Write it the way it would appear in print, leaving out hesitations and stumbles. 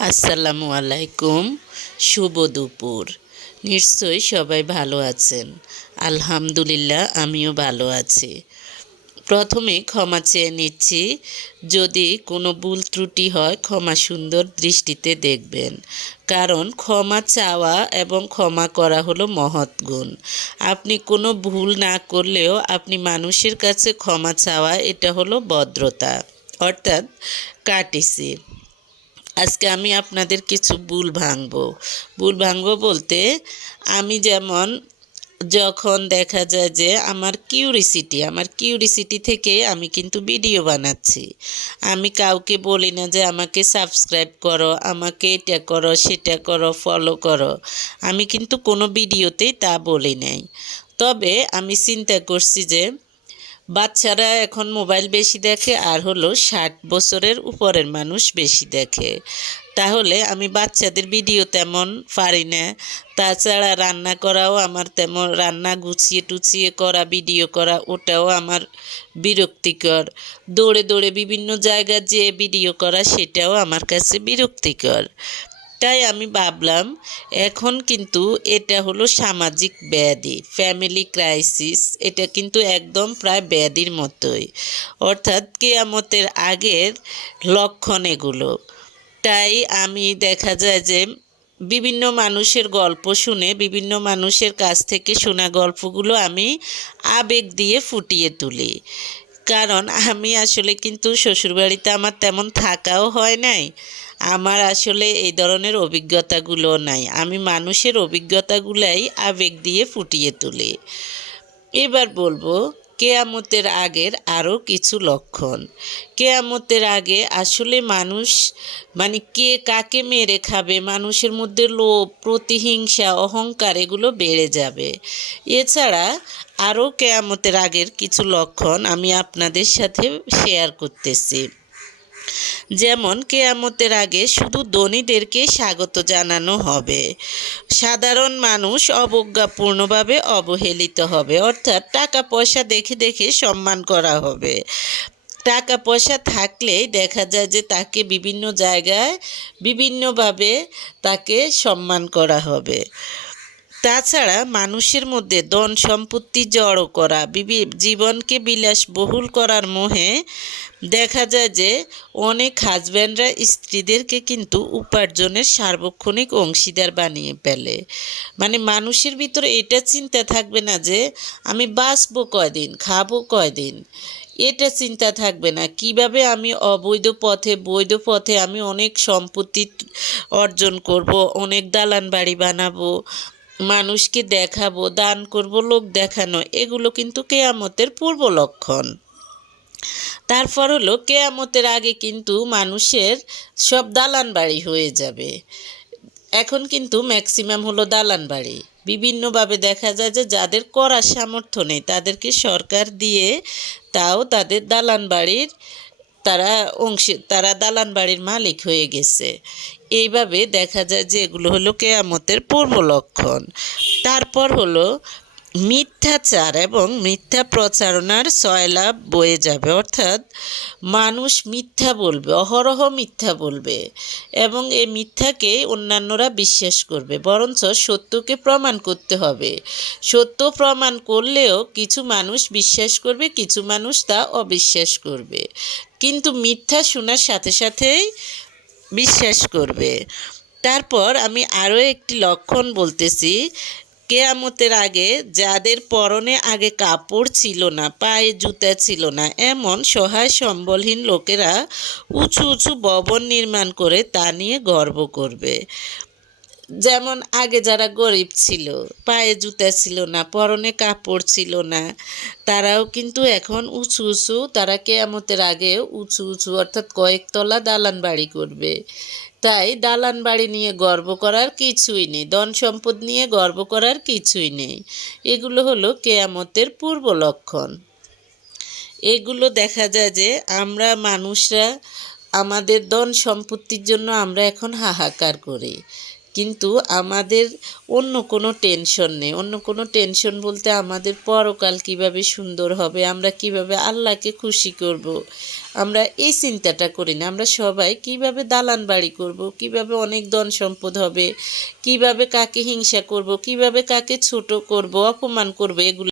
আসসালামু আলাইকুম। শুভ দুপুর। নিশ্চয়ই সবাই ভালো আছেন। আলহামদুলিল্লাহ আমিও ভালো আছি। প্রথমে ক্ষমা চেয়ে নিচ্ছি, যদি কোনো ভুল ত্রুটি হয় ক্ষমা সুন্দর দৃষ্টিতে দেখবেন। কারণ ক্ষমা চাওয়া এবং ক্ষমা করা হলো মহৎ গুণ। আপনি কোনো ভুল না করলেও আপনি মানুষের কাছে ক্ষমা চাওয়া, এটা হলো ভদ্রতা, অর্থাৎ কার্টেসি। আজকে আমি আপনাদের কিছু ভুল ভাঙবো বলতে, আমি যেমন যখন দেখা যায় যে আমার কিউরিসিটি থেকে আমি কিন্তু ভিডিও বানাচ্ছি। আমি কাউকে বলি না যে আমাকে সাবস্ক্রাইব করো, আমাকে এটা করো, সেটা করো, ফলো করো। আমি কিন্তু কোনো ভিডিওতেই তা বলি নাই। তবে আমি চিন্তা করছি যে বাচ্চারা এখন মোবাইল বেশি দেখে, আর হলো 60 বছরের উপরের মানুষ বেশি দেখে। তাহলে আমি বাচ্চাদের ভিডিও তেমন পারি না। তাছাড়া রান্না করাও আমার তেমন, রান্না গুছিয়ে টুছিয়ে করা, ভিডিও করা, ওটাও আমার বিরক্তিকর। দৌড়ে দৌড়ে বিভিন্ন জায়গা যেয়ে ভিডিও করা, সেটাও আমার কাছে বিরক্তিকর। তাই আমি ভাবলাম, এখন কিন্তু এটা হলো সামাজিক ব্যাধি, ফ্যামিলি ক্রাইসিস। এটা কিন্তু একদম প্রায় ব্যাধির মতোই, অর্থাৎ কেয়ামতের আগের লক্ষণ এগুলো। তাই আমি দেখা যায় যে বিভিন্ন মানুষের গল্প শুনে, বিভিন্ন মানুষের কাছ থেকে শোনা গল্পগুলো আমি আবেগ দিয়ে ফুটিয়ে তুলি। কারণ আমি আসলে কিন্তু শ্বশুরবাড়িতে আমার তেমন থাকাও হয় নাই। আমার আসলে এই ধরনের অভিজ্ঞতাগুলো নাই। আমি মানুষের অভিজ্ঞতাগুলাই আবেগ দিয়ে ফুটিয়ে তুলি। এবার বলবো কেয়ামতের আগের আরও কিছু লক্ষণ। কেয়ামতের আগে আসলে মানুষ, মানে কে কাকে মেরে খাবে, মানুষের মধ্যে লোভ, প্রতিহিংসা, অহংকার এগুলো বেড়ে যাবে। এছাড়া আরও কেয়ামতের আগের কিছু লক্ষণ আমি আপনাদের সাথে শেয়ার করতেছি। যেমন কেয়ামতের আগে শুধু ধনীদেরকে স্বাগত জানানো হবে, সাধারণ মানুষ অবজ্ঞাপূর্ণভাবে অবহেলিত হবে। অর্থাৎ টাকা পয়সা দেখে দেখে সম্মান করা হবে। টাকা পয়সা থাকলেই দেখা যায় যে তাকে বিভিন্ন জায়গায় বিভিন্নভাবে তাকে সম্মান করা হবে। তাছাড়া মানুষের মধ্যে ধন সম্পত্তি জড়ো করা, জীবনকে বিলাসবহুল করার মোহে দেখা যায় যে অনেক হাজব্যান্ডরা স্ত্রীদেরকে কিন্তু উপার্জনের সার্বক্ষণিক অংশীদার বানিয়ে ফেলে। মানে মানুষের ভিতরে এটা চিন্তা থাকবে না যে আমি বাঁচবো কয়দিন, খাবো কয়দিন। এটা চিন্তা থাকবে না কিভাবে আমি অবৈধ পথে, বৈধ পথে আমি অনেক সম্পত্তি অর্জন করব, অনেক দালান বাড়ি বানাবো, মানুষকে দেখাবো, দান করব, লোক দেখানো। এগুলো কিন্তু কেয়ামতের পূর্ব লক্ষণ। তারপর হলো কেয়ামতের আগে কিন্তু মানুষের সব দালান বাড়ি হয়ে যাবে। এখন কিন্তু ম্যাক্সিমাম হলো দালান বাড়ি। বিভিন্নভাবে দেখা যায় যে যাদের করার সামর্থ্য নেই তাদেরকে সরকার দিয়ে তাও তাদের দালান বাড়ির, তারা দালান বাড়ির মালিক হয়ে গেছে। এইভাবে দেখা যায় যে এগুলো হলো কেয়ামতের পূর্ব লক্ষণ। তারপর হলো মিথ্যাচার এবং মিথ্যা প্রচারণার সয়লাভ বয়ে যাবে। অর্থাৎ মানুষ মিথ্যা বলবে, অহরহ মিথ্যা বলবে, এবং এই মিথ্যাকে অন্যান্যরা বিশ্বাস করবে। বরঞ্চ সত্যকে প্রমাণ করতে হবে। সত্য প্রমাণ করলেও কিছু মানুষ বিশ্বাস করবে, কিছু মানুষ তা অবিশ্বাস করবে, কিন্তু মিথ্যা শোনার সাথে সাথেই বিশ্বাস করবে। তারপর আমি আরও একটি লক্ষণ বলতেছি। কেয়ামতের আগে যাদের পরনে আগে কাপড় ছিল না, পায়ে জুতা ছিল না, এমন সহায় সম্বলহীন লোকেরা উঁচু উঁচু ভবন নির্মাণ করে তা নিয়ে গর্ব করবে। যেমন আগে যারা গরিব ছিল, পায়ে জুতা ছিল না, পরনে কাপড় ছিল না, তারাও কিন্তু এখন উঁচু উঁচু, তারা কেয়ামতের আগে উঁচু উঁচু অর্থাৎ কয়েকতলা দালান বাড়ি করবে। তাই দালান বাড়ি নিয়ে গর্ব করার কিছুই নেই, ধন সম্পদ নিয়ে গর্ব করার কিছুই নেই। এগুলো হলো কেয়ামতের পূর্ব লক্ষণ। এগুলো দেখা যায় যে আমরা মানুষরা আমাদের ধন সম্পত্তির জন্য আমরা এখন হাহাকার করি, কিন্তু আমাদের অন্য কোনো টেনশন নেই। অন্য কোনো টেনশন বলতে আমাদের পরকাল কিভাবে সুন্দর হবে, আমরা কিভাবে আল্লাহকে খুশি করব, আমরা এই চিন্তাটা করি না। আমরা সবাই কিভাবে দালান বাড়ি করব, কিভাবে অনেক ধন সম্পদ হবে, কিভাবে কাকে হিংসা করব, কিভাবে কাকে ছোট করব, অপমান করব, এগুলো